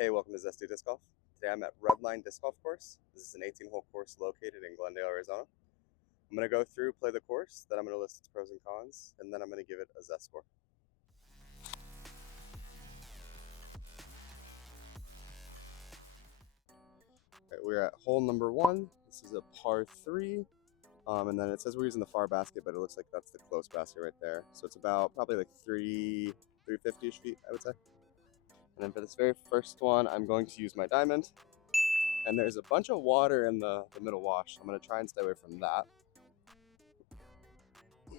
Hey, welcome to ZstyDiscGolf. Today I'm at Redline Disc Golf Course. This is an 18-hole course located in Glendale, Arizona. I'm going to go through, play the course, then I'm going to list its pros and cons, and then I'm going to give it a Zest score. Right, we're at hole number 1. This is a par 3, and then it says we're using the far basket, but it looks like that's the close basket right there. So it's about probably like 350-ish feet, I would say. And then for this very first one, I'm going to use my diamond. And there's a bunch of water in the middle wash. I'm going to try and stay away from that. We'll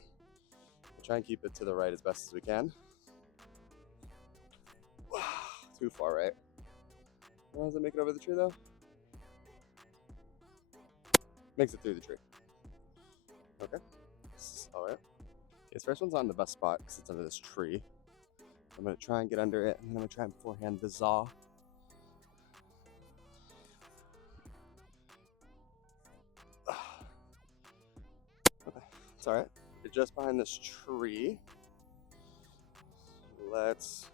try and keep it to the right as best as we can. Too far right. Does it make it over the tree though? Makes it through the tree. Okay. Alright. This first one's on the best spot because it's under this tree. I'm going to try and get under it, and then I'm going to try and forehand the zaw. Okay, it's alright. You're just behind this tree. Let's...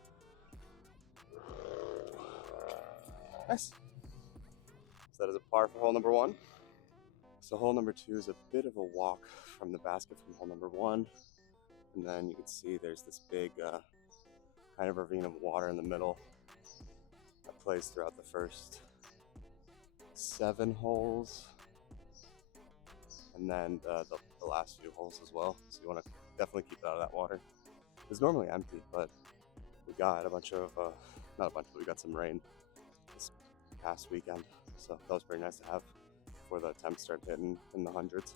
Nice. So that is a par for hole number 1. So hole number 2 is a bit of a walk from the basket from hole number 1. And then you can see there's this big kind of ravine of water in the middle that plays throughout the first 7 holes. And then the last few holes as well. So you want to definitely keep it out of that water. It's normally empty, but we got a bunch of, not a bunch, but we got some rain this past weekend. So that was pretty nice to have before the temps start hitting in the hundreds.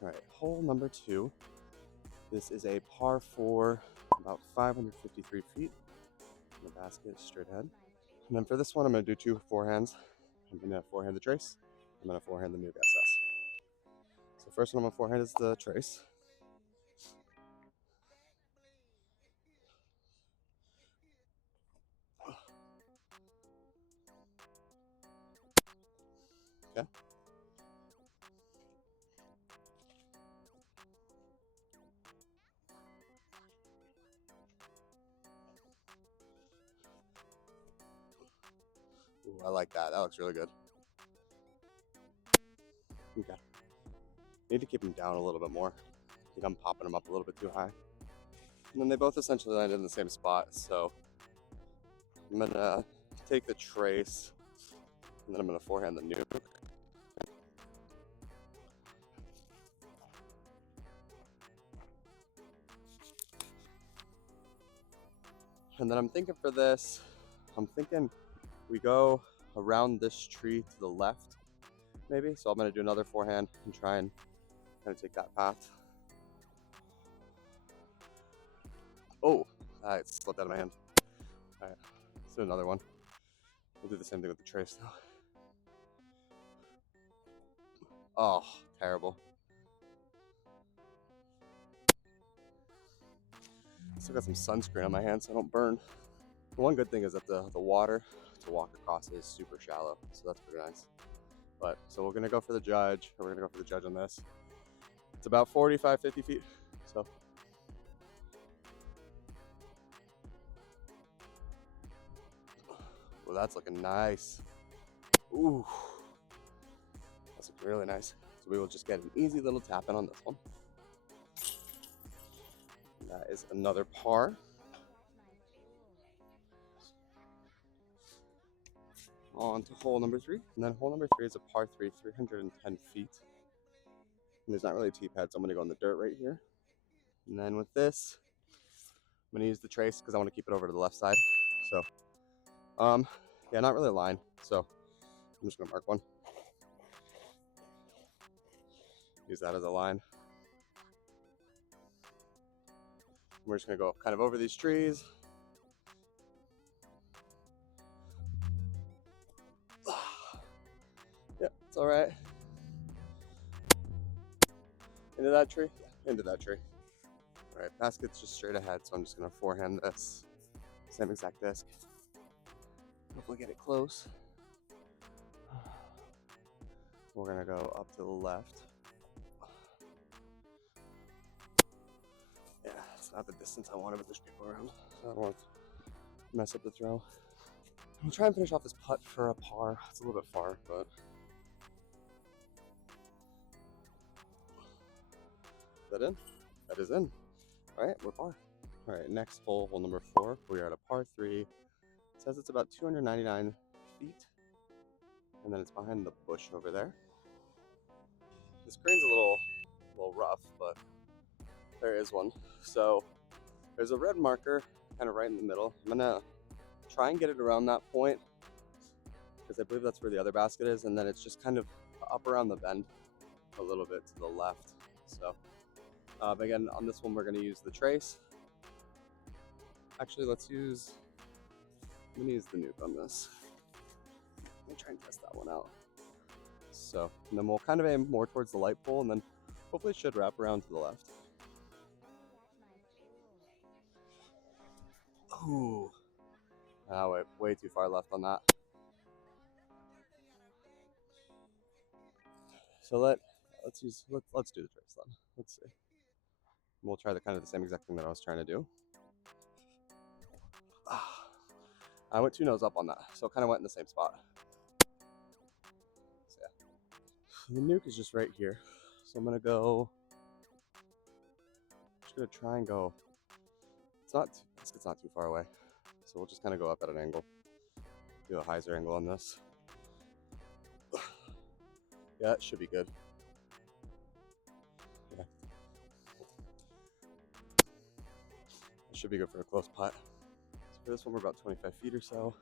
All right, hole number 2. This is a par 4, about 553 feet. The basket straight ahead. And then for this one, I'm going to do 2 forehands. I'm going to forehand the trace. I'm going to forehand the new SS. So first one I'm going to forehand is the trace. Okay. Ooh, I like that. That looks really good. Okay. Need to keep them down a little bit more. I think I'm popping them up a little bit too high. And then they both essentially landed in the same spot, so I'm gonna take the trace, and then I'm gonna forehand the nuke. And then I'm thinking for this, I'm thinking we go around this tree to the left, maybe. So I'm gonna do another forehand and try and kind of take that path. Oh, it slipped out of my hand. All right, let's do another one. We'll do the same thing with the trace though. Oh, terrible. Still got some sunscreen on my hands so I don't burn. The one good thing is that the water to walk across is super shallow, so that's pretty nice. But so we're gonna go for the judge, or we're gonna go for the judge on this. It's about 45, 50 feet. So well, that's looking nice. Ooh, that's looking really nice. So we will just get an easy little tap in on this one. And that is another par. On to hole number 3, and then hole number 3 is a par 3, 310 feet. And there's not really a tee pad, so I'm gonna go in the dirt right here. And then with this, I'm gonna use the trace because I want to keep it over to the left side. So, yeah, not really a line. So I'm just gonna mark one. Use that as a line. We're just gonna go kind of over these trees. Yeah, it's all right. Into that tree? Yeah, into that tree. All right, basket's just straight ahead, so I'm just gonna forehand this. Same exact disc. Hopefully get it close. We're gonna go up to the left. Yeah, it's not the distance I wanted, but there's people around, so I don't want to mess up the throw. We'll try and finish off this putt for a par. It's a little bit far, but is that in? That is in. All right, we're par. All right, next hole, hole number 4. We are at a par 3. It says it's about 299 feet, and then it's behind the bush over there. This green's a little rough, but there is one. So there's a red marker kind of right in the middle. I'm gonna try and get it around that point because I believe that's where the other basket is, and then it's just kind of up around the bend a little bit to the left. So again, on this one we're gonna use the trace. Actually, I'm gonna use the nuke on this. Let me try and test that one out. So, and then we'll kind of aim more towards the light pole, and then hopefully it should wrap around to the left. Ooh. Oh, wait, way too far left on that. So let's do the trace then. Let's see. We'll try the kind of the same exact thing that I was trying to do. I went 2 nose up on that, so it kind of went in the same spot. So yeah, the nuke is just right here. So I'm gonna go. Just gonna try and go. It's not too far away, so we'll just kind of go up at an angle. Do a hyzer angle on this. Yeah, it should be good. Yeah. It should be good for a close putt. So for this one, we're about 25 feet or so.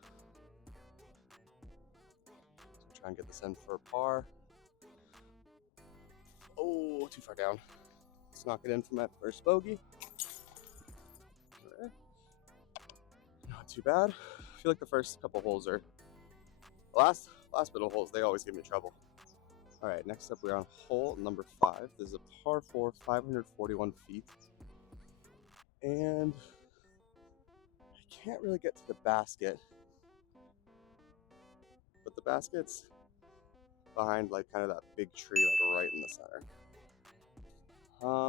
So try and get this in for a par. Oh, too far down. Let's knock it in for my first bogey. All right. Not too bad. I feel like the first couple holes are, the last bit of holes, they always give me trouble. All right, next up we're on hole number 5. This is a par 4, 541 feet. And I can't really get to the basket, but the basket's behind like kind of that big tree, like right in the center.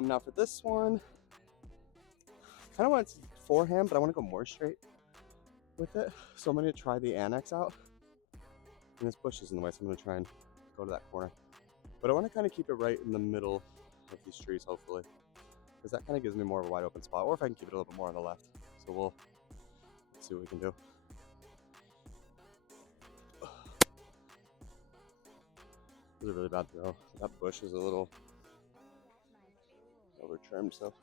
Now for this one, I kind of want to forehand, but I want to go more straight with it. So I'm going to try the annex out. And this bush is in the way, so I'm going to try and go to that corner. But I want to kind of keep it right in the middle of these trees, hopefully, because that kind of gives me more of a wide open spot, or if I can keep it a little bit more on the left. So we'll see what we can do. This is a really bad throw. That bush is a little over trimmed, so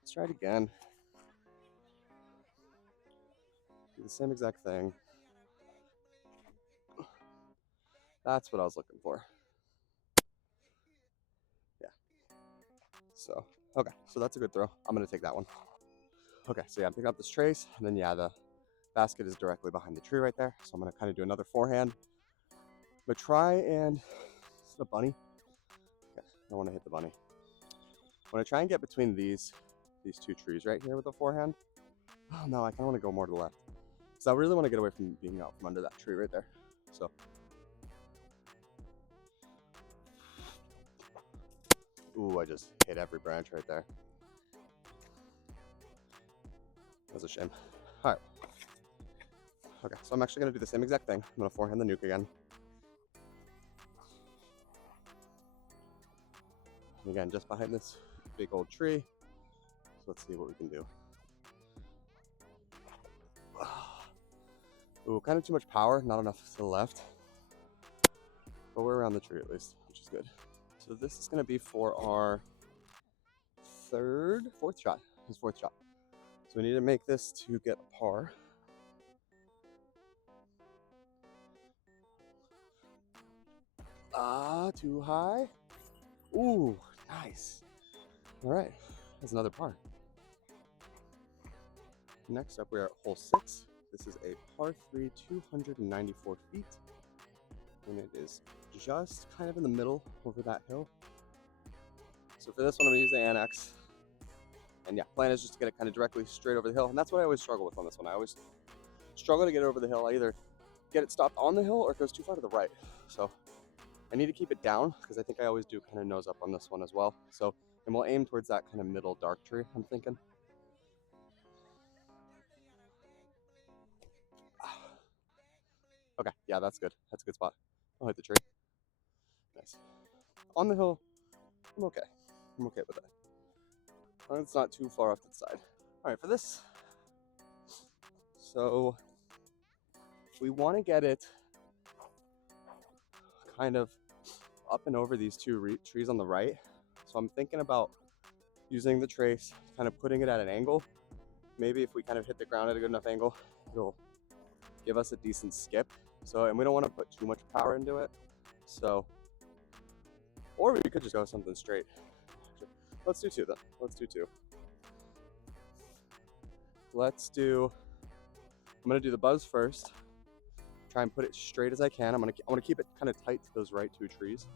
let's try it again. Do the same exact thing. That's what I was looking for. Yeah. So, okay, so that's a good throw. I'm gonna take that one. Okay, so yeah, I'm picking up this trace, and then yeah, the basket is directly behind the tree right there. So I'm gonna kind of do another forehand. But try and, is it a bunny? Okay, I want to hit the bunny. When I try and get between these 2 trees right here with a forehand, oh no, I kind of want to go more to the left. So I really want to get away from being out from under that tree right there. So, ooh, I just hit every branch right there. That was a shame. All right. Okay, so I'm actually going to do the same exact thing. I'm going to forehand the nuke again. And again, just behind this big old tree. So let's see what we can do. Ooh, kind of too much power, not enough to the left. But we're around the tree at least, which is good. So this is going to be for our fourth shot. His fourth shot. So we need to make this to get a par. Too high. Ooh, nice. All right, that's another par. Next up, we're at hole 6. This is a par 3, 294 feet. And it is just kind of in the middle over that hill. So for this one, I'm gonna use the annex. And yeah, plan is just to get it kind of directly straight over the hill. And that's what I always struggle with on this one. I always struggle to get it over the hill. I either get it stopped on the hill or it goes too far to the right. So I need to keep it down because I think I always do kind of nose up on this one as well. So, and we'll aim towards that kind of middle dark tree, I'm thinking. Okay, yeah, that's good. That's a good spot. I'll hit the tree. Nice. On the hill, I'm okay. I'm okay with that. It's not too far off to the side. All right, for this, so we want to get it kind of up and over these two trees on the right. So I'm thinking about using the trace, kind of putting it at an angle. Maybe if we kind of hit the ground at a good enough angle, it'll give us a decent skip. So, and we don't want to put too much power into it. So, or we could just go something straight. Let's do two then. Let's do two. I'm gonna do the buzz first. Try and put it straight as I can. I want to keep it kind of tight to those right two trees.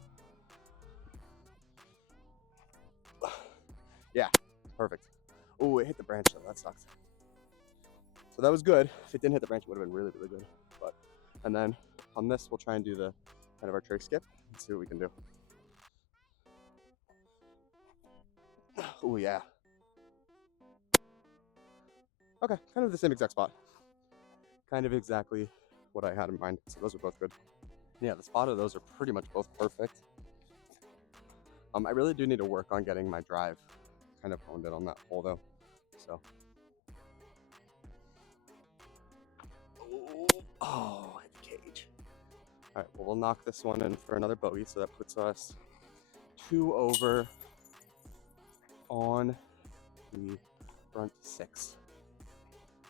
Yeah, perfect. Oh, it hit the branch though. That sucks. So that was good. If it didn't hit the branch, it would have been really, really good. But, and then on this, we'll try and do the kind of our trace skip and see what we can do. Oh yeah. Okay, kind of the same exact spot. Kind of exactly what I had in mind. So those are both good. Yeah, the spot of those are pretty much both perfect. I really do need to work on getting my drive kind of honed in on that hole though. So. Oh, hit the cage. All right, well, we'll knock this one in for another bogey. So that puts us 2 over on the front 6.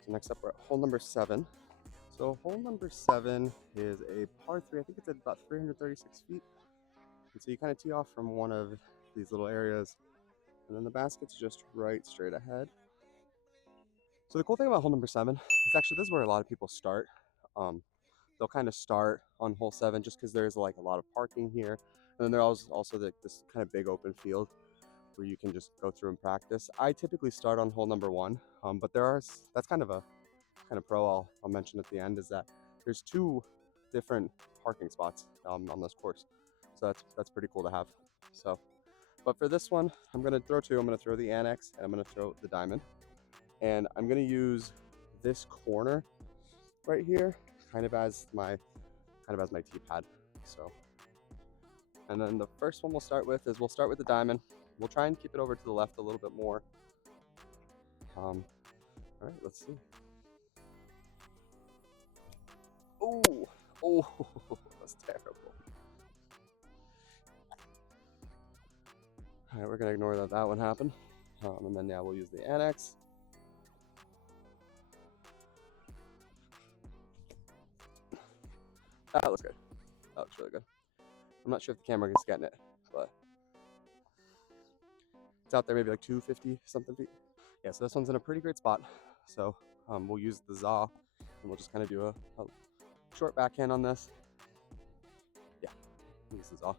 So next up, we're at hole number 7. So hole number 7 is a par 3. I think it's at about 336 feet. And so you kind of tee off from one of these little areas, and then the basket's just right straight ahead. So the cool thing about hole number 7 is actually this is where a lot of people start. They'll kind of start on hole 7 just because there's like a lot of parking here, and then there's also this kind of big open field where you can just go through and practice. I typically start on hole number 1, but that's kind of a pro I'll mention at the end, is that there's 2 different parking spots on this course, so that's pretty cool to have. So, but for this one, I'm gonna throw 2. I'm gonna throw the annex and I'm gonna throw the diamond, and I'm gonna use this corner right here kind of as my tee pad. So, and then the first one we'll start with the diamond. We'll try and keep it over to the left a little bit more. All right, let's see. Oh, that's terrible. All right, we're gonna ignore that one happened. And then we'll use the annex. That looks good. That looks really good. I'm not sure if the camera is getting it, but it's out there maybe like 250 something feet. Yeah, so this one's in a pretty great spot. So we'll use the ZA, and we'll just kind of do a short backhand on this. Yeah, use the ZA.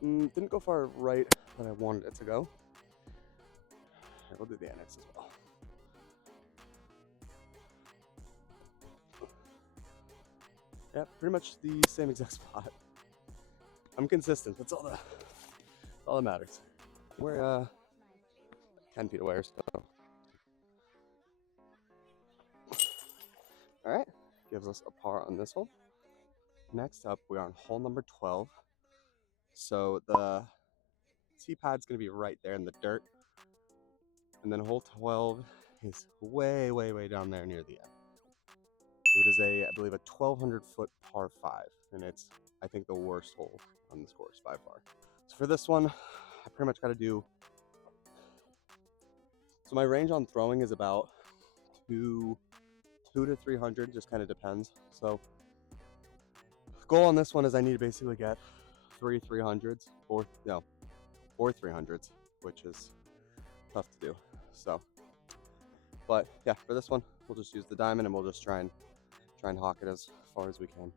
Didn't go far right that I wanted it to go. Right, we'll do the annex as well. Yeah, pretty much the same exact spot. I'm consistent. That's all that matters. We're 10 feet away or so. All right, gives us a par on this hole. Next up, we are on hole number 12. So the tee pad's gonna be right there in the dirt, and then hole 12 is way, way, way down there near the end. So it is I believe, a 1,200-foot par 5, and it's, I think, the worst hole on this course by far. So for this one, I pretty much got to do. So my range on throwing is about 2 to 300, just kind of depends. So goal on this one is I need to basically get 4 300s, which is tough to do. So, but yeah, for this one, we'll just use the diamond and we'll just try and hawk it as far as we can.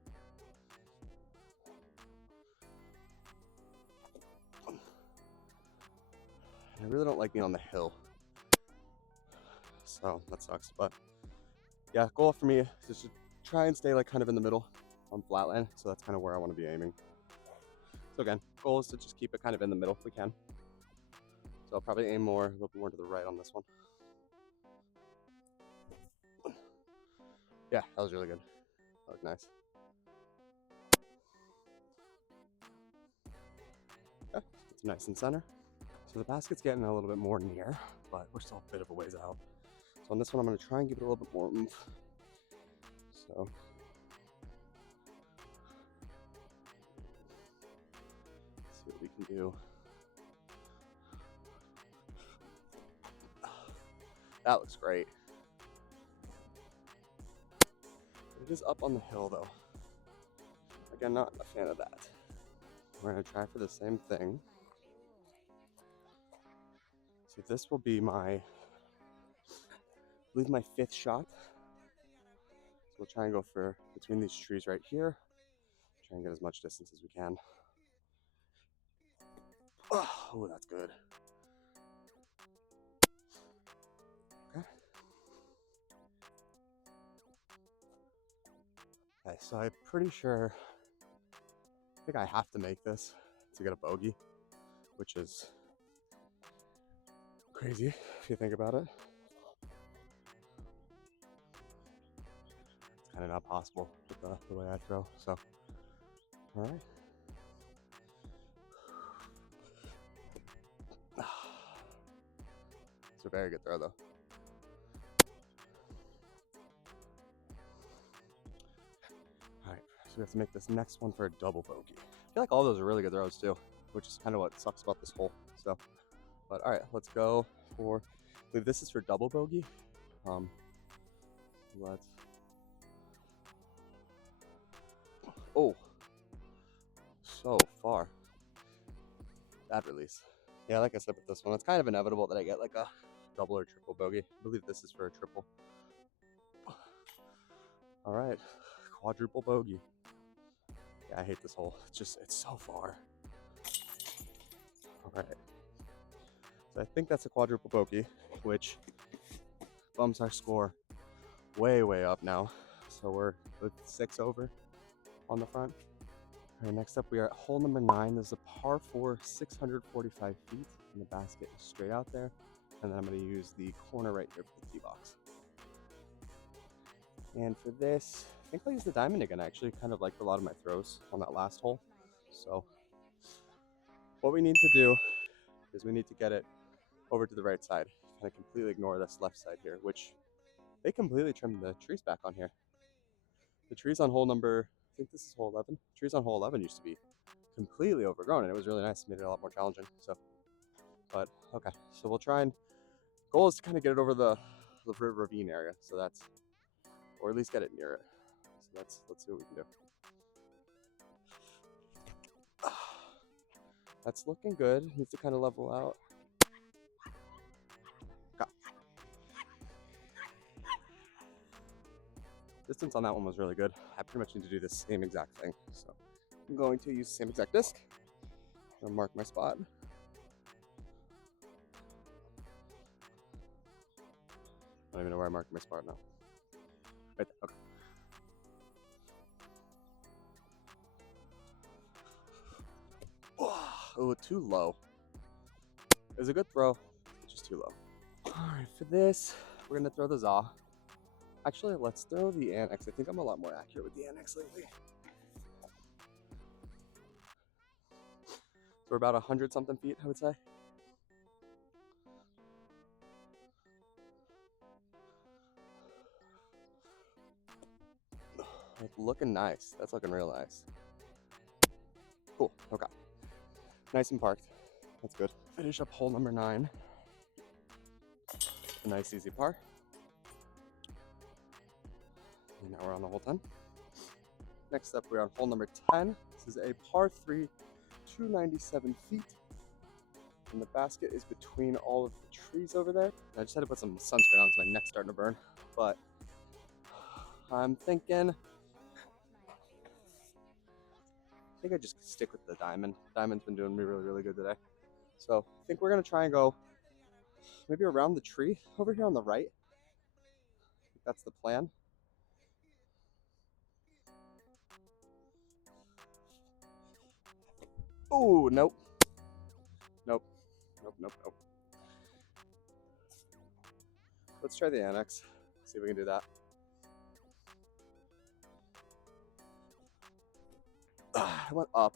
I really don't like being on the hill, so that sucks. But yeah, goal for me is just to try and stay like kind of in the middle on flatland. So that's kind of where I want to be aiming. So again, goal is to just keep it kind of in the middle if we can. So I'll probably aim more, a little bit more to the right on this one. Yeah, that was really good. That looked nice. Okay, it's nice and center. So the basket's getting a little bit more near, but we're still a bit of a ways out. So on this one, I'm going to try and give it a little bit more oomph. So let's see what we can do. That looks great. It is up on the hill though. Again, not a fan of that. We're going to try for the same thing. So this will be my, I believe, my 5th shot. So we'll try and go for between these trees right here. Try and get as much distance as we can. Oh, that's good. Okay. Okay, so I'm pretty sure, I think I have to make this to get a bogey, which is crazy if you think about it. It's kind of not possible with the way I throw, so, all right. It's a very good throw though. All right, so we have to make this next one for a double bogey. I feel like all those are really good throws too, which is kind of what sucks about this hole. So, but all right, let's go for, I believe this is for double bogey. Let's, oh, so far. Bad release. Yeah, like I said with this one, it's kind of inevitable that I get like a double or triple bogey. I believe this is for a triple. All right, quadruple bogey. Yeah, I hate this hole. It's so far. All right. So I think that's a quadruple bogey, which bumps our score way, way up now. So we're with 6 over on the front. All right, next up we are at hole number 9. There's a par 4, 645 feet, and the basket is straight out there. And then I'm going to use the corner right here for the tee box. And for this, I think I'll use the diamond again. I actually kind of liked a lot of my throws on that last hole. So what we need to do is we need to get it over to the right side. Kind of completely ignore this left side here, which they completely trimmed the trees back on here. The trees on hole number, I think this is hole 11. Trees on hole 11 used to be completely overgrown, and it was really nice. It made it a lot more challenging. So, but okay, so we'll try and, goal is to kind of get it over the ravine area. So that's, or at least get it near it. So let's see what we can do. That's looking good. Needs to kind of level out. Okay. Distance on that one was really good. I pretty much need to do the same exact thing. So I'm going to use the same exact disc. I'm gonna mark my spot. I don't even know where I marked my spot now. Right there, okay. Oh, too low. It was a good throw, it's just too low. All right, for this, we're gonna throw the ZA. Actually, let's throw the Annex. I think I'm a lot more accurate with the Annex lately. So we're about 100 something feet, I would say. It's looking nice. That's looking real nice. Cool, okay. Nice and parked, that's good. Finish up hole number 9. A nice easy par. And now we're on the hole 10. Next up, we're on hole number 10. This is a par 3, 297 feet. And the basket is between all of the trees over there. I just had to put some sunscreen on because my neck's starting to burn. But I'm thinking, I think I just stick with the diamond. Diamond's been doing me really, really good today. So I think we're gonna try and go maybe around the tree over here on the right. I think that's the plan. Oh, nope. Nope, nope, nope, nope. Let's try the annex. See if we can do that. I went up.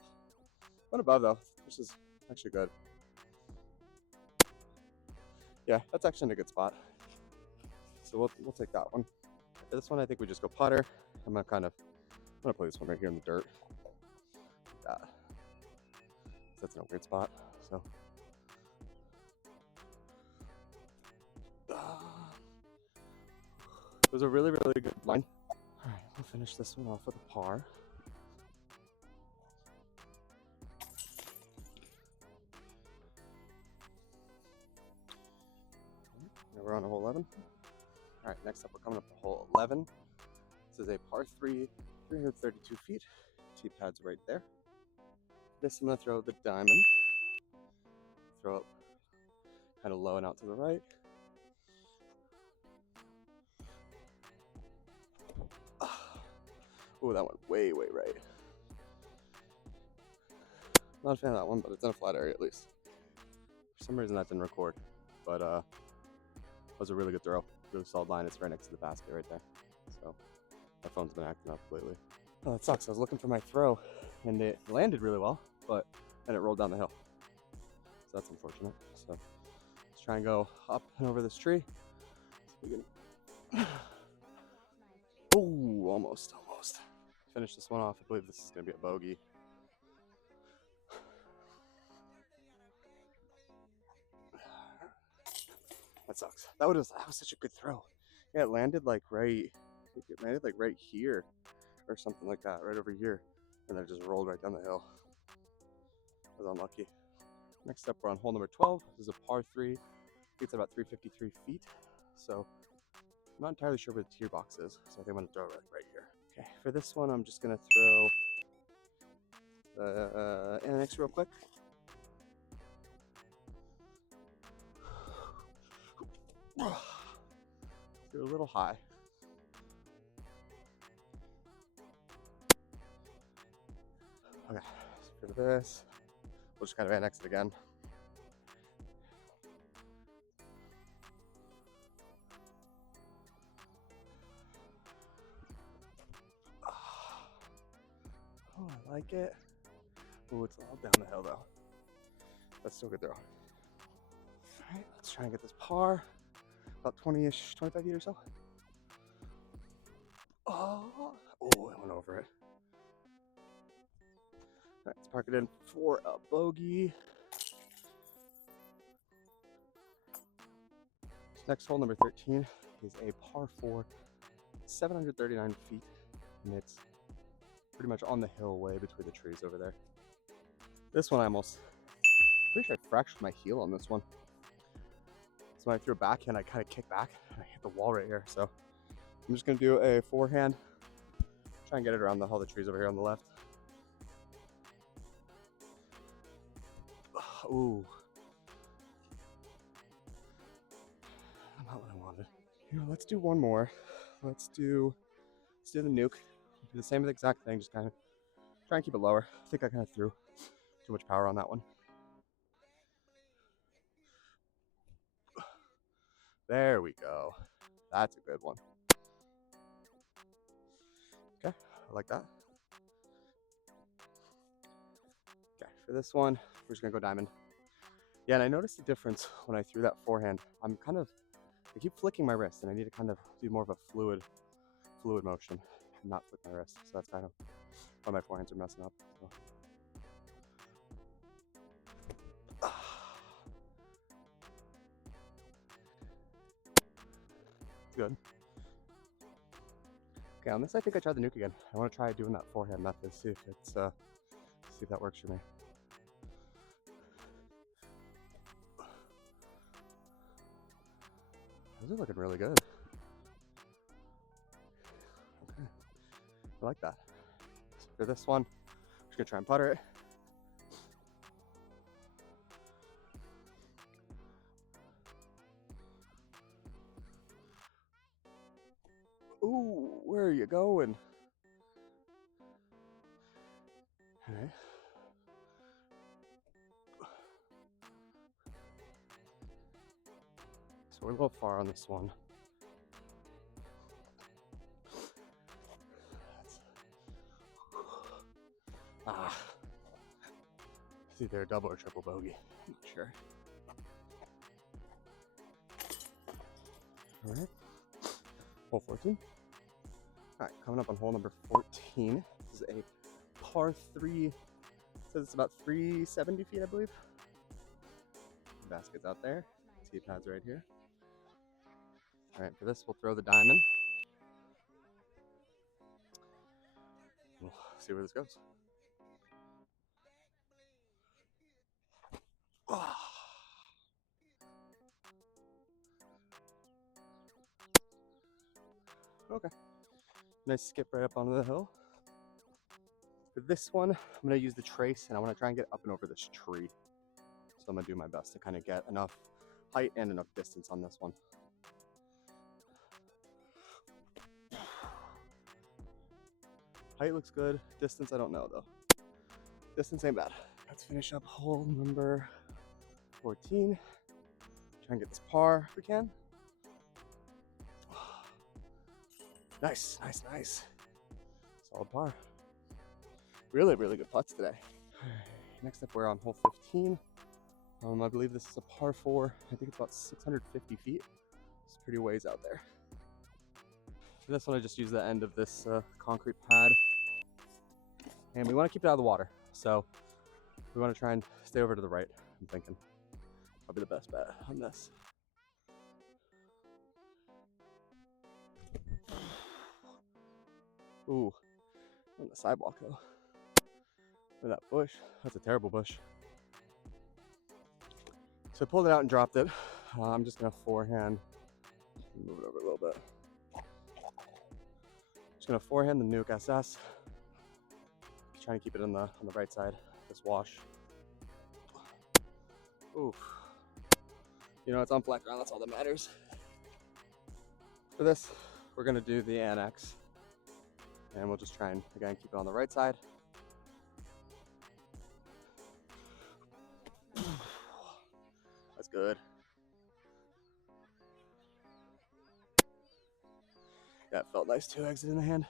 Went above though, which is actually good. Yeah, that's actually in a good spot. So we'll take that one. For this one, I think we just go putter. I'm gonna play this one right here in the dirt. Like that. That's in a weird spot. So it was a really, really good line. All right, we'll finish this one off with a par. Now we're on hole 11. All right, next up we're coming up to hole 11. This is a par 3, 332 feet. Tee pad's right there. This I'm gonna throw the diamond. Throw it kind of low and out to the right. Oh, that went way, way right. Not a fan of that one, but it's in a flat area at least. For some reason that didn't record, but it was a really good throw. Really solid line. It's right next to the basket right there. So my phone's been acting up lately. Oh, that sucks. I was looking for my throw, and it landed really well, but then it rolled down the hill. So that's unfortunate. So let's try and go up and over this tree. Oh, almost. Finish this one off. I believe this is going to be a bogey. That sucks. That was such a good throw. Yeah, it landed like right here or something like that, right over here, and then it just rolled right down the hill. I was unlucky. Next up, we're on hole number 12. This is a par 3. It's about 353 feet. So I'm not entirely sure where the tee box is, so I think I'm gonna throw it right here. Okay, for this one, I'm just gonna throw the annex real quick. They're a little high. Okay, so for this, we'll just kind of annex it again. Oh, I like it. Oh, it's all down the hill though. That's still a good throw. All right, let's try and get this par. About 20-ish, 25 feet or so. Oh, I went over it. All right, let's park it in for a bogey. Next hole, number 13, is a par 4, 739 feet, and it's pretty much on the hill way between the trees over there. This one pretty sure I fractured my heel on this one. So when I threw a backhand, I kind of kicked back and I hit the wall right here. So I'm just gonna do a forehand, try and get it around all the trees over here on the left. Ooh. Not what I wanted. You know, let's do one more. Let's do the nuke. Do the same exact thing, just kind of try and keep it lower. I think I kind of threw too much power on that one. There we go. That's a good one. Okay, I like that. Okay, for this one, we're just gonna go diamond. Yeah, and I noticed the difference when I threw that forehand. I keep flicking my wrist, and I need to kind of do more of a fluid motion, and not flick my wrist. So that's kind of why my forehands are messing up. So. Good. Okay, on this I think I tried the nuke again. I want to try doing that forehand method, see if that works for me. Those are looking really good. Okay, I like that. So for this one, I'm just gonna try and putter it. Ooh, where are you going? Okay. So we're a little far on this one. It's either a double or triple bogey. I'm not sure. All right. Hole 14. All right, coming up on hole number 14. This is a par 3. It says it's about 370 feet, I believe. The basket's out there. Tee pads right here. All right, for this, we'll throw the diamond. We'll see where this goes. Oh. Okay. Nice skip right up onto the hill. For this one, I'm going to use the trace, and I want to try and get up and over this tree. So I'm going to do my best to kind of get enough height and enough distance on this one. Height looks good. Distance, I don't know, though. Distance ain't bad. Let's finish up hole number 14. Try and get this par if we can. Nice, nice, nice. Solid par. Really, really good putts today. Next up, we're on hole 15. I believe this is a par 4. I think it's about 650 feet. It's pretty ways out there. For this one, I just use the end of this concrete pad. And we want to keep it out of the water. So we want to try and stay over to the right, I'm thinking. Probably the best bet on this. Ooh, on the sidewalk though. Or that bush, that's a terrible bush. So I pulled it out and dropped it. I'm just gonna forehand, move it over a little bit. Just gonna forehand the Nuke SS. Trying to keep it on the right side, this wash. Oof. You know, it's on flat ground, that's all that matters. For this, we're gonna do the annex. And we'll just try and, again, keep it on the right side. That's good. That felt nice too, exiting the hand.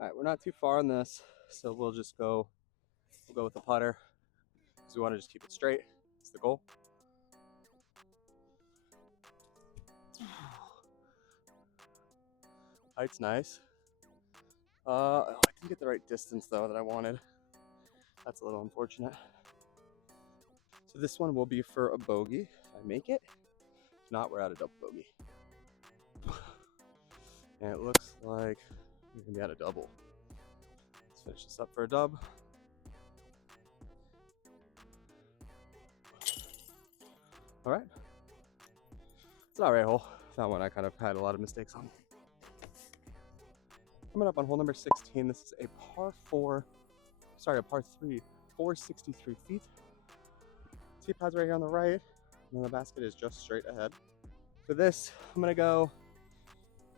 All right, we're not too far on this, so we'll just go, with the putter, because we want to just keep it straight. It's the goal. Height's nice. I didn't get the right distance though that I wanted. That's a little unfortunate. So this one will be for a bogey, if I make it. If not, we're at a double bogey. And it looks like we're gonna be at a double. Let's finish this up for a dub. All right. It's an alright hole. That one I kind of had a lot of mistakes on. Coming up on hole number 16, this is a par 3, 463 feet. Tee pads right here on the right, and then the basket is just straight ahead. For this, I'm gonna go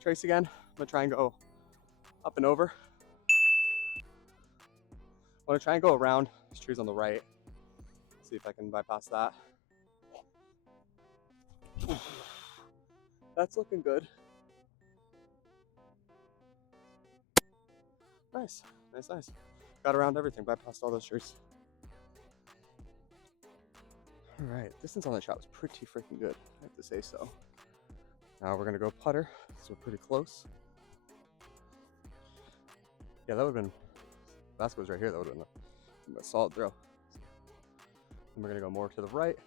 trace again. I'm gonna try and go up and over. I'm gonna try and go around. This tree's on the right. See if I can bypass that. That's looking good. Nice, nice, nice. Got around everything, bypassed all those trees. All right, distance on the shot was pretty freaking good, I have to say so. Now we're gonna go putter, so we're pretty close. Yeah, that would've been, the basket was right here, that would've been a solid throw. And we're gonna go more to the right.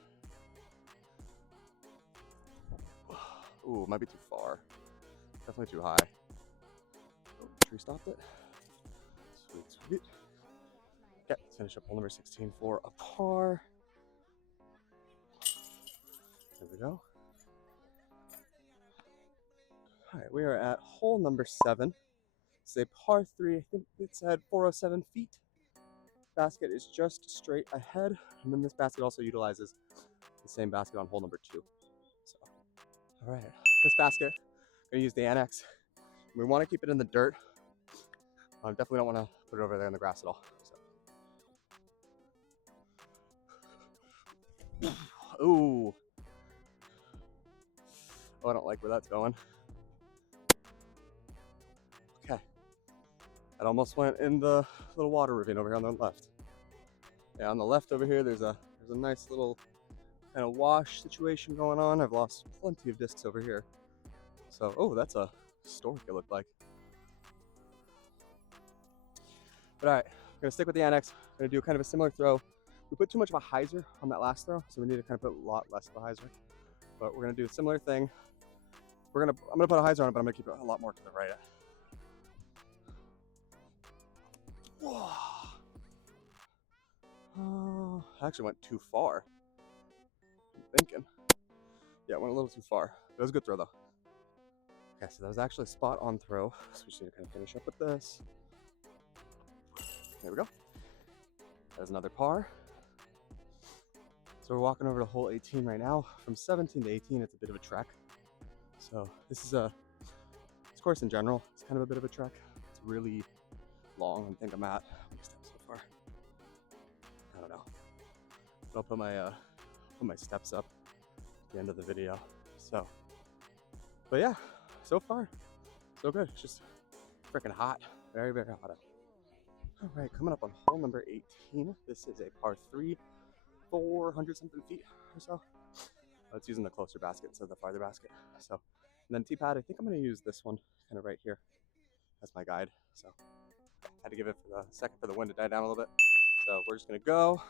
Ooh, might be too far. Definitely too high. Oh, tree stopped it. Sweet, sweet. Okay, let's finish up hole number 16 for a par. There we go. All right, we are at hole number 7. It's a par 3. I think it's at 407 feet. Basket is just straight ahead. And then this basket also utilizes the same basket on hole number 2. So, all right, this basket, I'm gonna use the annex. We want to keep it in the dirt. Definitely don't want to put it over there in the grass at all. So. Ooh. Oh, I don't like where that's going. Okay. That almost went in the little water ravine over here on the left. Yeah, on the left over here, there's a nice little kind of wash situation going on. I've lost plenty of discs over here. So, oh, that's a stork it looked like. But all right, I'm gonna stick with the annex. I'm gonna do kind of a similar throw. We put too much of a hyzer on that last throw, so we need to kind of put a lot less of a hyzer. But we're gonna do a similar thing. I'm gonna put a hyzer on it, but I'm gonna keep it a lot more to the right. Whoa. I actually went too far. I'm thinking. Yeah, it went a little too far. It was a good throw though. Okay, so that was actually a spot on throw. So we just need to kind of finish up with this. There we go. There's another par. So we're walking over to hole 18 right now. From 17 to 18, it's a bit of a trek. So this course in general, it's kind of a bit of a trek. It's really long. I think I'm at, how many steps so far? I don't know. But I'll put my steps up at the end of the video. So, but yeah, so far, so good. It's just freaking hot. Very, very hot up. All right, coming up on hole number 18. This is a par 3, 400 something feet or so. It's using the closer basket instead of the farther basket. So, and then tee pad, I think I'm gonna use this one kind of right here as my guide. So, had to give it for the second for the wind to die down a little bit. So we're just gonna go.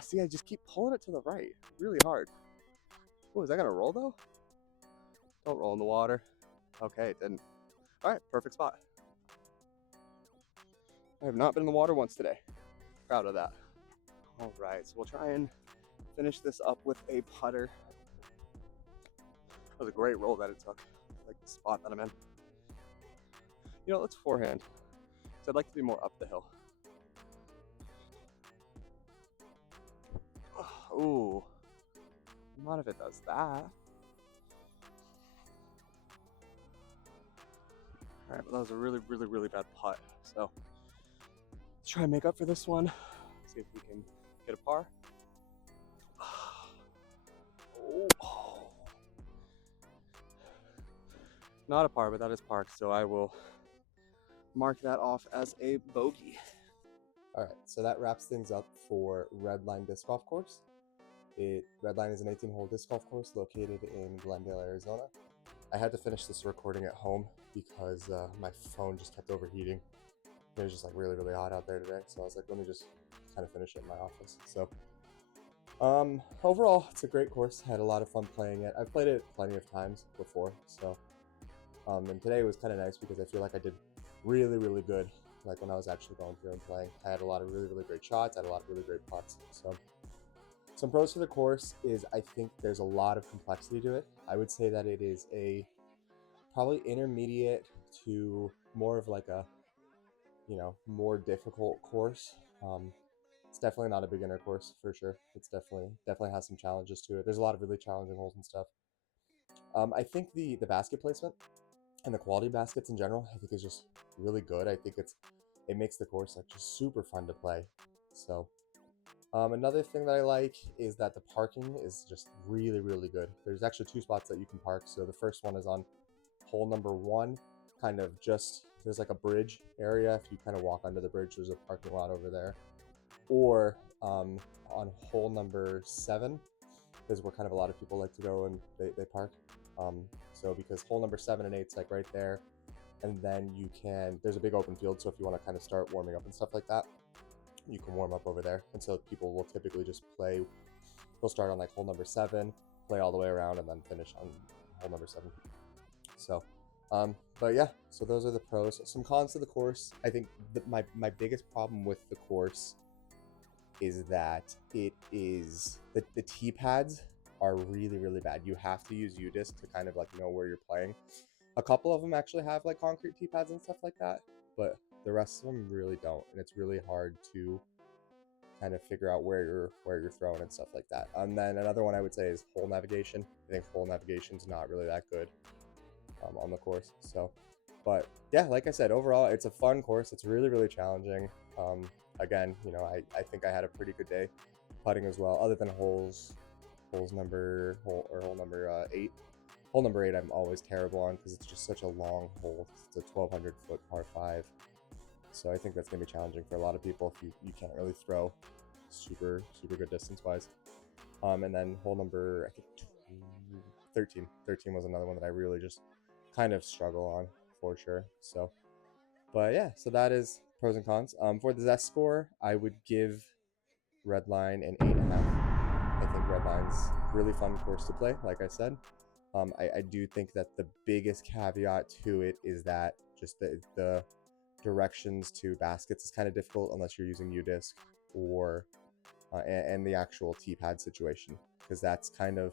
See, I just keep pulling it to the right, really hard. Oh, is that gonna roll though? Don't roll in the water. Okay, it didn't. All right, perfect spot. I have not been in the water once today. Proud of that. All right, so we'll try and finish this up with a putter. That was a great roll that it took. I like the spot that I'm in. You know, let's forehand. So I'd like to be more up the hill. Ooh, not if it does that. All right, but that was a really, really, really bad putt. So let's try and make up for this one. See if we can get a par. Oh. Not a par, but that is par. So I will mark that off as a bogey. All right, so that wraps things up for Redline Disc Golf Course. Redline is an 18-hole disc golf course located in Glendale, Arizona. I had to finish this recording at home because my phone just kept overheating. It was just like really, really hot out there today. So I was like, let me just kind of finish it in my office. So overall, it's a great course. I had a lot of fun playing it. I've played it plenty of times before. So, and today was kind of nice because I feel like I did really, really good. Like when I was actually going through and playing, I had a lot of really, really great shots. I had a lot of really great putts. So some pros for the course is I think there's a lot of complexity to it. I would say that it is a probably intermediate to more of like a, more difficult course. It's definitely not a beginner course for sure. It's definitely has some challenges to it. There's a lot of really challenging holes and stuff. I think the basket placement and the quality of baskets in general, I think is just really good. I think it makes the course like just super fun to play. So another thing that I like is that the parking is just really, really good. There's actually 2 spots that you can park. So the first one is on hole number 1, kind of just, there's like a bridge area. If you kind of walk under the bridge, there's a parking lot over there. Or on hole number 7 is where kind of a lot of people like to go and they park. So because hole number 7 and 8 is like right there, and then there's a big open field. So if you want to kind of start warming up and stuff like that, you can warm up over there. And so people will typically just play, they'll start on like hole number 7, play all the way around, and then finish on hole number 7. So, but yeah, so those are the pros. Some cons to the course. I think my biggest problem with the course is that it is, the tee pads are really, really bad. You have to use UDisc to kind of like know where you're playing. A couple of them actually have like concrete tee pads and stuff like that, but the rest of them really don't, and it's really hard to kind of figure out where you're throwing and stuff like that. And then another one I would say is hole navigation. I think hole navigation's not really that good on the course. So, but yeah, like I said, overall it's a fun course. It's really, really challenging. Again, I think I had a pretty good day putting as well, other than hole number 8. Hole number 8 I'm always terrible on because it's just such a long hole. It's a 1,200 foot par 5. So I think that's going to be challenging for a lot of people if you can't really throw super good distance wise. And then hole number, I think 13 was another one that I really just kind of struggle on for sure. So, but yeah, so that is pros and cons. For the Zest score, I would give Redline an 8.5. I think Redline's really fun course to play, like I said. I do think that the biggest caveat to it is that just the directions to baskets is kind of difficult unless you're using U-disc or and the actual tee pad situation, because that's kind of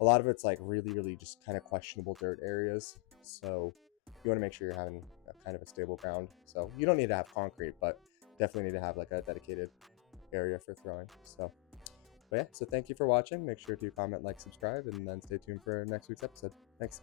a lot of it's like really just kind of questionable dirt areas. So you want to make sure you're having a kind of a stable ground. So you don't need to have concrete, but definitely need to have like a dedicated area for throwing. So, but yeah, so thank you for watching. Make sure to comment, like, subscribe, and then stay tuned for next week's episode. Thanks.